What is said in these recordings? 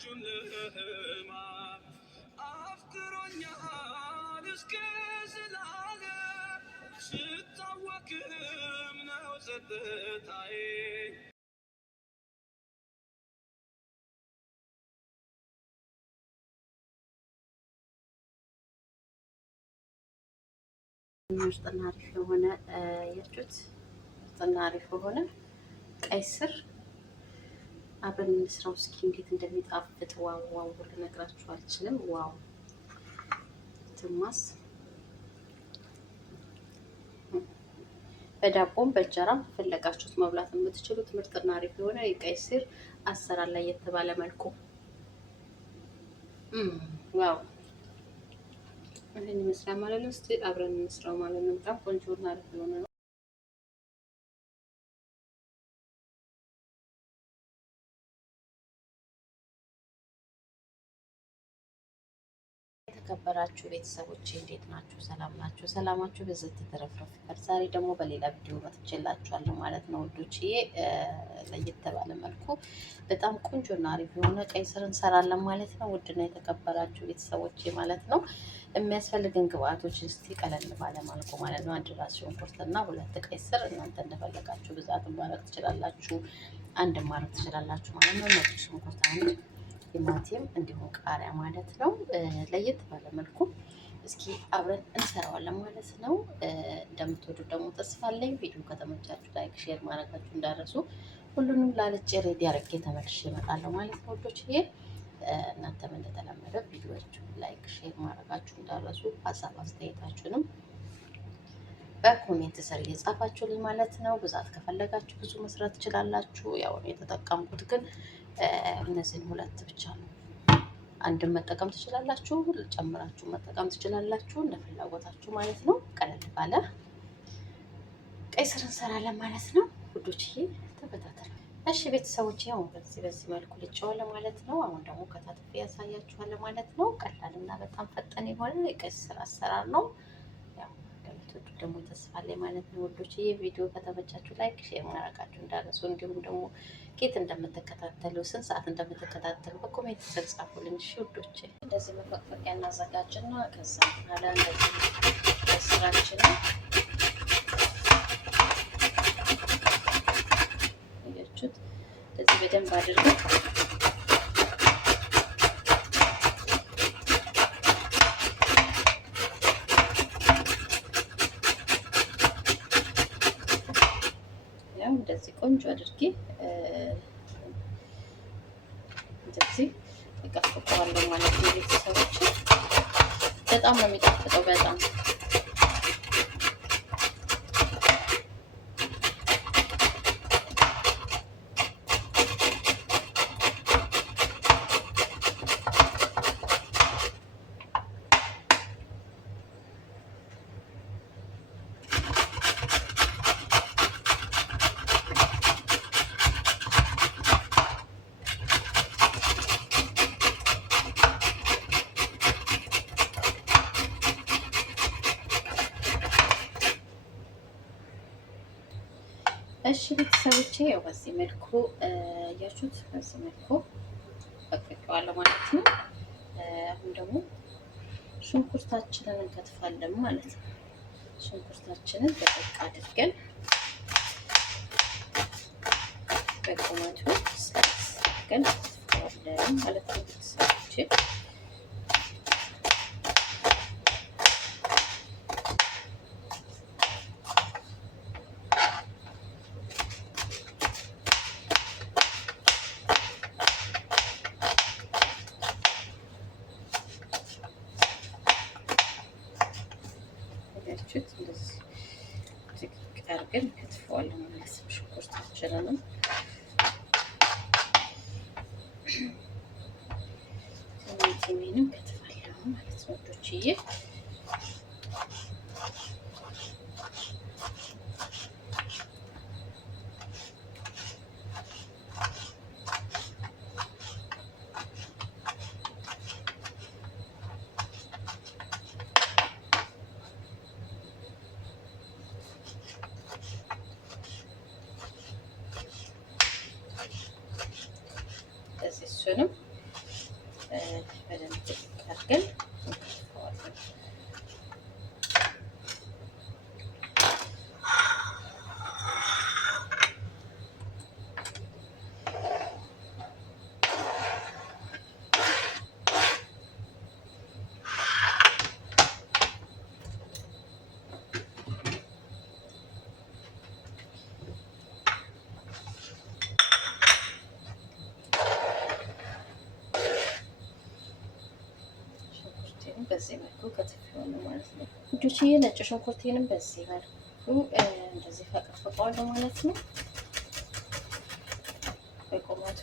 ያችሁን ልማት አፍቅሮኛል እስከ ዘላለም ስታወክም ነው ጸጥታዬ። ምርጥና አሪፍ የሆነ ያችሁት ምርጥና አሪፍ የሆነ ቀይ ስር አብረን እንስራው እስኪ እንዴት እንደሚጣፍጥ ዋው ዋው ልነግራችሁ አልችልም። ዋው ትማስ በዳቦም በእንጀራም ፈለጋችሁት መብላት የምትችሉት ምርጥና አሪፍ የሆነ የቀይ ስር አሰራር ላይ የተባለ መልኩ ዋው ይሄን ይመስላል ማለት ነው። እስቲ አብረን እንስራው ማለት ነው። በጣም ቆንጆና አሪፍ የሆነ ነው። የተከበራችሁ ቤተሰቦች እንዴት ናችሁ? ሰላም ናችሁ? ሰላማችሁ በዘት ተረፍረፍ ይበል። ዛሬ ደግሞ በሌላ ቪዲዮ መጥቼላችኋለሁ ማለት ነው ውዶችዬ። ለየት ባለ መልኩ በጣም ቆንጆና አሪፍ የሆነ ቀይ ስር እንሰራለን ማለት ነው። ውድና የተከበራችሁ ቤተሰቦች ማለት ነው። የሚያስፈልገን ግብአቶች እስቲ ቀለል ባለ መልኩ ማለት ነው። አንድ ራስ ሽንኩርትና ሁለት ቀይ ስር እናንተ እንደፈለጋችሁ ብዛት ማድረግ ትችላላችሁ፣ አንድ ማድረግ ትችላላችሁ ማለት ነው። ነጭ ሽንኩርት አንድ፣ ቲማቲም እንዲሁም ቃሪያ ማለት ነው። ለየት ባለ መልኩ እስኪ አብረን እንሰራዋለን ማለት ነው። እንደምትወዱ ደግሞ ተስፋ አለኝ። ቪዲዮ ከተመቻችሁ ላይክ፣ ሼር ማድረጋችሁ እንዳረሱ። ሁሉንም ላልጬ ሬዲ አድርጌ ተመልሼ እመጣለሁ ማለት ነው ወዶች። ይሄ እናንተም እንደተለመደ ቪዲዮዎቹን ላይክ፣ ሼር ማድረጋችሁ እንዳረሱ። ሀሳብ አስተያየታችሁንም በኮሜንት ስር እየጻፋችሁልኝ ማለት ነው። ብዛት ከፈለጋችሁ ብዙ መስራት ትችላላችሁ። ያው የተጠቀምኩት ግን እነዚህን ሁለት ብቻ ነው። አንድን መጠቀም ትችላላችሁ፣ ጨምራችሁ መጠቀም ትችላላችሁ እንደ ፍላጎታችሁ ማለት ነው። ቀለል ባለ ቀይ ስር እንሰራለን ማለት ነው ውዶችዬ፣ ተከታተሉ እሺ ቤተሰቦች። ያው በዚህ መልኩ ልጨዋለሁ ማለት ነው። አሁን ደግሞ ከታትፌ ያሳያችኋለሁ ማለት ነው። ቀላልና በጣም ፈጣን የሆነ የቀይ ስር አሰራር ነው። ያው እንደምትወዱ ደግሞ ተስፋ አለኝ ማለት ነው ውዶችዬ። ቪዲዮ ከተመቻችሁ ላይክ፣ ሼር ማድረጋችሁ እንዳረሱ። እንዲሁም ደግሞ ኬት እንደምትከታተሉ ስንት ሰዓት እንደምትከታተሉ በኮሜንት ስር ጻፉልኝ እሺ ውዶቼ። እንደዚህ መፈቅፈቂያ እናዘጋጅና ከዛ በኋላ እንደዚህ ስራችን እያችሁት እንደዚህ በደንብ አድርገን ያው እንደዚህ ቆንጆ አድርጌ እንደዚህ ተቀፍቀዋለሁ ማለት ነው ቤተሰቦች። በጣም ነው የሚጣፍጠው በጣም እሺ ቤተሰቦቼ። ያው በዚህ መልኩ ያያችሁት በዚህ መልኩ በቅቄዋለሁ ማለት ነው። አሁን ደግሞ ሽንኩርታችንን እንከትፋለን ማለት ነው። ሽንኩርታችንን በደቅ አድርገን በቁመቱ ስላይስ አድርገን እንከትፈዋለን ማለት ነው ቤተሰቦቼ። እንደዚህ ዝቅ አድርገን እንከትፈዋለን ማለት ነው። ሽንኩርታችንንም ቲማቲሜንም ከትፋለሁ ማለት ነው ወዶችዬ። እሱንም በደንብ አድርገን እንከትፈዋለን። በዚህ መልኩ ከትፌዋለሁ ማለት ነው ውዶችዬ። ነጭ ሽንኩርቴንም በዚህ መልኩ እንደዚህ ፈቅፍቀዋለሁ ማለት ነው በቁመቱ።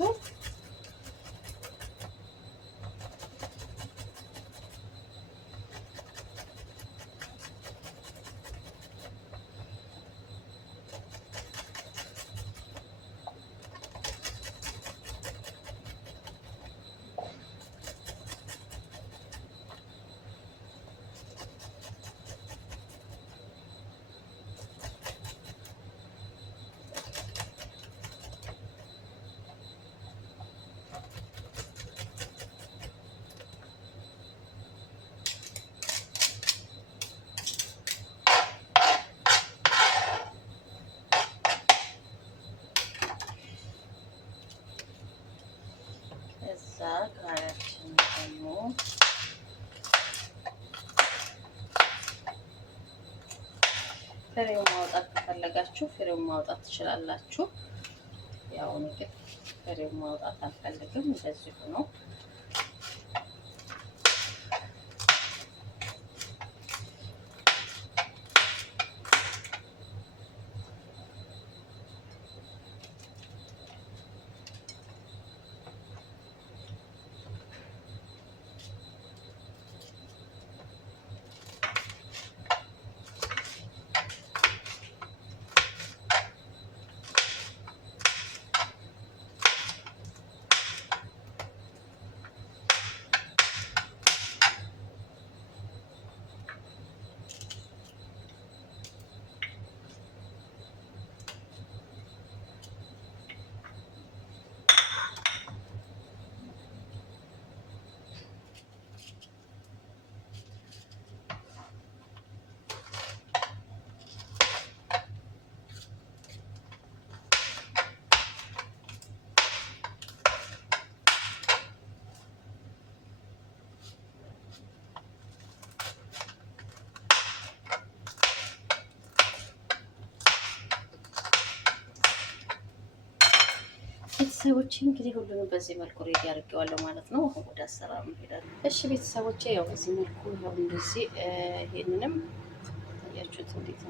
እዛ ቃሪያችን ደግሞ ፍሬውን ማውጣት ከፈለጋችሁ ፍሬውን ማውጣት ትችላላችሁ። ያው እኔ ግን ፍሬውን ማውጣት አልፈልግም፣ እንደዚሁ ነው። ቤተሰቦቼ እንግዲህ ሁሉንም በዚህ መልኩ ሬዲ አድርጌዋለሁ ማለት ነው። አሁን ወደ አሰራሩ እንሄዳለን። እሺ ቤተሰቦቼ ያው በዚህ መልኩ ያው እንደዚህ ይሄንንም ታያችሁት እንዴት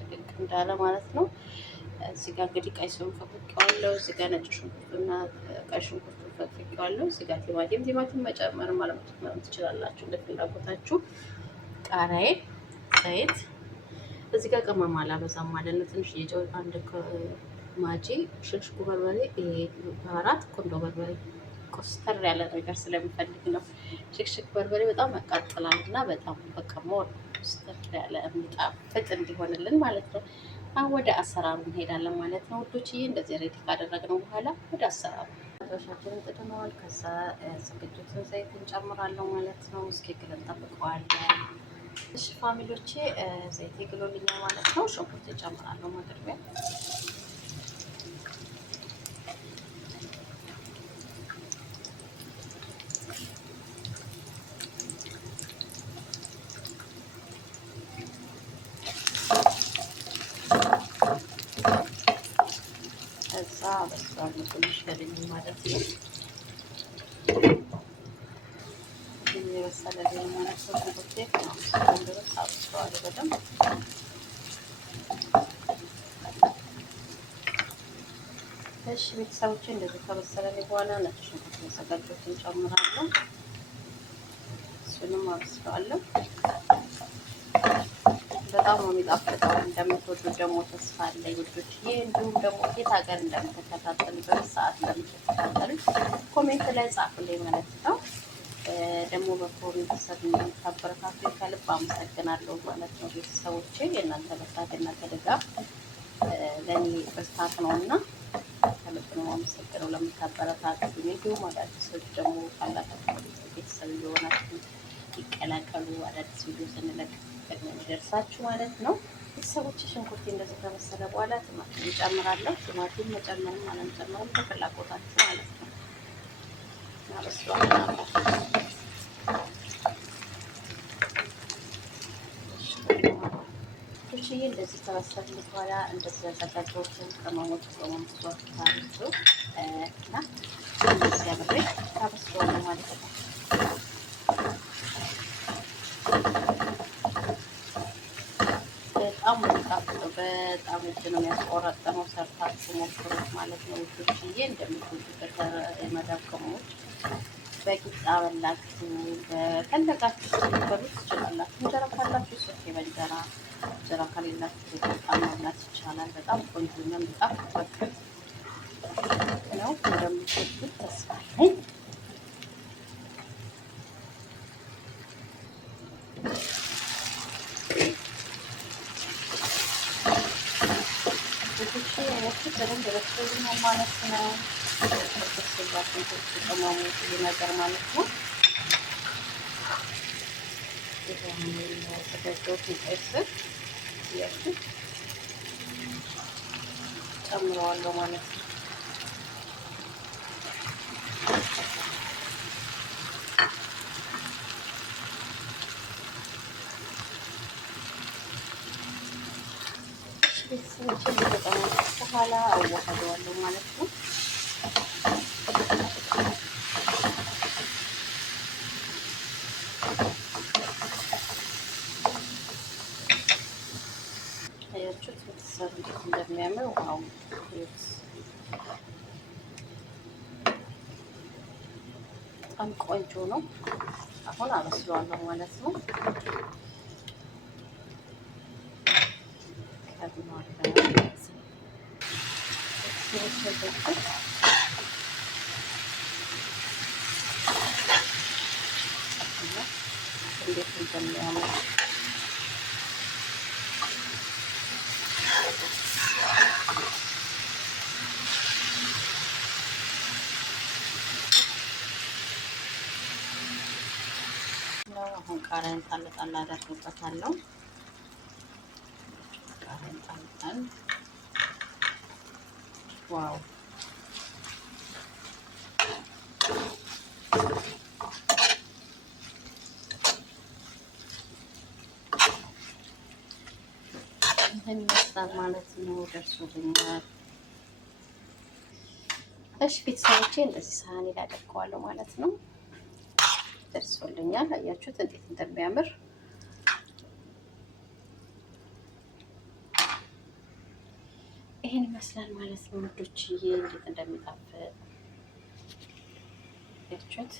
ድቅቅ እንዳለ ማለት ነው። እዚህ ጋር እንግዲህ ቀይ ስሩን ፈቅቄዋለሁ። እዚህ ጋር ነጭ ሽንኩርቱና ቀይ ሽንኩርቱን ፈቅቄዋለሁ። እዚህ ጋር ቲማቲም መጨመርም አለመጨመርም ትችላላችሁ እንደ ፍላጎታችሁ። ቃሪያ፣ ዘይት፣ እዚህ ጋር ቅመም አላበዛም ማለት ነው። ትንሽ የጨው አንድ ማጂ፣ ሽንሽቁ በርበሬ፣ ባህራት፣ ቁንዶ በርበሬ ኮስተር ያለ ነገር ስለሚፈልግ ነው። ሽክሽክ በርበሬ በጣም ያቃጥላል እና በጣም በቃ ሞር ኮስተር ያለ የሚጣፍጥ እንዲሆንልን ማለት ነው። አሁን ወደ አሰራሩ እንሄዳለን ማለት ነው ውዶችዬ። እንደዚህ ሬዲ ካደረግነው በኋላ ወደ አሰራሩ መጥበሻችንን ጥደነዋል። ከዛ ዝግጅቱን ዘይት እንጨምራለሁ ማለት ነው። እስኪ ግል እንጠብቀዋለን። እሺ ፋሚሊዎቼ ዘይት ግሎልኛል ማለት ነው። ሽንኩርት እንጨምራለሁ መቅረቢያ በስሏል ትንሽ ከድኝ ማለት ነው። የበሰለልኝ ማለት ነው። ሽንኩርቴ እስካሁን ድረስ አብስለዋለሁ በደንብ። እሺ ቤተሰቦቼ እንደዚህ ከበሰለልኝ በኋላ ነጭ ሽንኩርት ያዘጋጀሁትን ጨምራለሁ። እሱንም አብስለዋለሁ። በጣም ነው የሚጣፍጠው። እንደምትወዱት ደግሞ ተስፋ አለኝ ውዶችዬ። እንዲሁም ደግሞ የት ሀገር እንደምትከታተሉ በሰዓት እንደምትከታተሉ ኮሜንት ላይ ጻፉልኝ ማለት ነው። ደግሞ በኮሜንት ስር እንደምታበረታቱ ከልብ አመሰግናለሁ ማለት ነው ቤተሰቦቼ። የእናንተ በርታት የእናንተ ድጋፍ ለእኔ በርታት ነው እና ከልብ ነው አመሰግነው ለምታበረታቱ። እንዲሁም አዳዲሶች ደግሞ ካላችሁ ቤተሰብ እየሆናችሁ ይቀላቀሉ። አዳዲስ ቪዲዮ ስንለቅ ቀድሞ እንዲደርሳችሁ ማለት ነው። ቤተሰቦች ሽንኩርቴ እንደዚህ ከበሰለ በኋላ ቲማቲም እጨምራለሁ። ቲማቲም መጨመርም አለመጨመርም በፍላጎታችሁ ማለት ነው። እናበስለዋለን። ቶችዬ እንደዚህ ከበሰልን በኋላ እንደዚህ ያዘጋጀሁትን ቅመሞች በመምጥቷት ታሪቱ እና እንደዚህ አብሬ ታበስለዋለሁ ማለት ነው። በጣም የሚጣፍጠው በጣም እጅ ነው የሚያስቆረጥነው። ሰርታችሁ ሞክሩት ማለት ነው ውዶችዬ። እንደምትወዱበት የመዳብ ቅመሞች በቂጣ በላችሁ በፈለጋችሁ ልትበሉት ትችላላችሁ። እንጀራ ካላችሁ ሶኬ በእንጀራ እንጀራ ከሌላችሁ በቂጣ መብላት ይቻላል። በጣም ቆንጆ ነው። የሚጣፍጥ ነው። እንደምትወዱት ተስፋ አለኝ። በደንብ በስሎልኛል ማለት ነው። ስባችን ቅመሙ ነገር ማለት ነው። የተፈጨሁት ቀይ ስር እያችሁ ጨምረዋለሁ ማለት ነው። ቤተሰቦችን በጣም በኋላ አዋህደዋለሁ ማለት ነው። አያችሁት ቤተሰብ እንዴት እንደሚያምር ውሃው በጣም ቆንጆ ነው። አሁን አበስለዋለሁ ማለት ነው። እንዴት እንደሚያምር ነው። አሁን ቃሪያን ጣል ጣል አደርግበታለሁ። ቃሪያን ጣል ጣል ዋው ይህን ይመስላል ማለት ነው። ደርሶልኛል። እሺ ቤተሰቦቼ እንደዚህ ሳህኔ ላይ አደርገዋለሁ ማለት ነው። ደርሶልኛል። አያችሁት እንዴት እንደሚያምር። ይሄን ይመስላል ማለት ነው ውዶችዬ፣ እንዴት እንደሚጣፍጥ አያችሁት።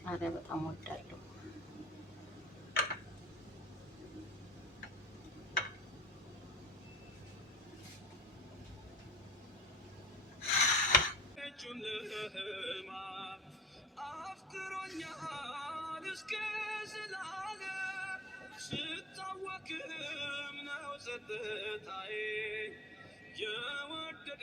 ቃሪያ በጣም ወዳለሁ። አፍቅሮኛል እስከ ዘላለም ስታወቅም ነው ጸጥታዬ የወደደ